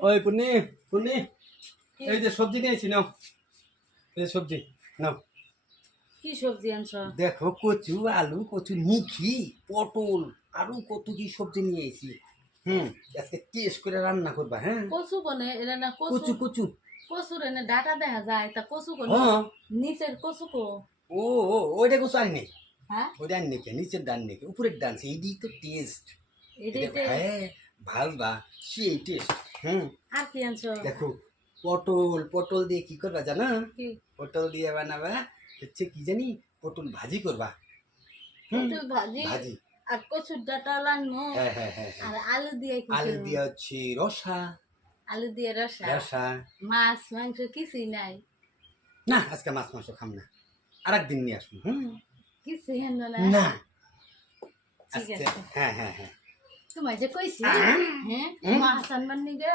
ওই পুন্নি পুন্নি কি এই যে সবজি নিয়েছি নাও, এই যে সবজি নাও। কি সবজি আনছ? দেখো কচু আলু কচু নিখি পটল আরো কত কি সবজি নিয়ে এসেছি। আজকে টেস্ট করে রান্না করবা। হ্যাঁ, কচু কোনে এরা না কচু? কচু কচু। কচুর এনে ডাটা দেখা যায় তা কচু কোনে? হ্যাঁ, নিচের কচু কো? ও ও ওইটা কচু আনি নেই, হ্যাঁ ওইটা আনি নেই, নিচের ডান নেই উপরের ডান, এইটাই তো টেস্ট। এটাই টেস্ট। হ্যাঁ, ভালবা সেই টেস্ট। আর কি আনছ? দেখো পটল পটল দিয়ে কি করবা জানো? কি? পটল দিয়ে বানাবা হচ্ছে কি জানি, পটল ভাজি করবা। পটল ভাজি ভাজি, আর কচুর ডাটা লানো হ্যাঁ হ্যাঁ হ্যাঁ হ্যাঁ। আর আলু দিয়ে কি আলু করবো? দিয়ে হচ্ছে রসা। আলু দিয়ে রসা। রসা মাছ মাংস কিছুই নাই? না, আজকে মাছ মাংস খাম না, আর একদিন নিয়ে আসবো। কিছুই আনলো না? না ঠিক আজকে, আছে। হ্যাঁ হ্যাঁ হ্যাঁ। তোমায় যে কইছি, হ্যাঁ হুম? মাছ আনবার নিগে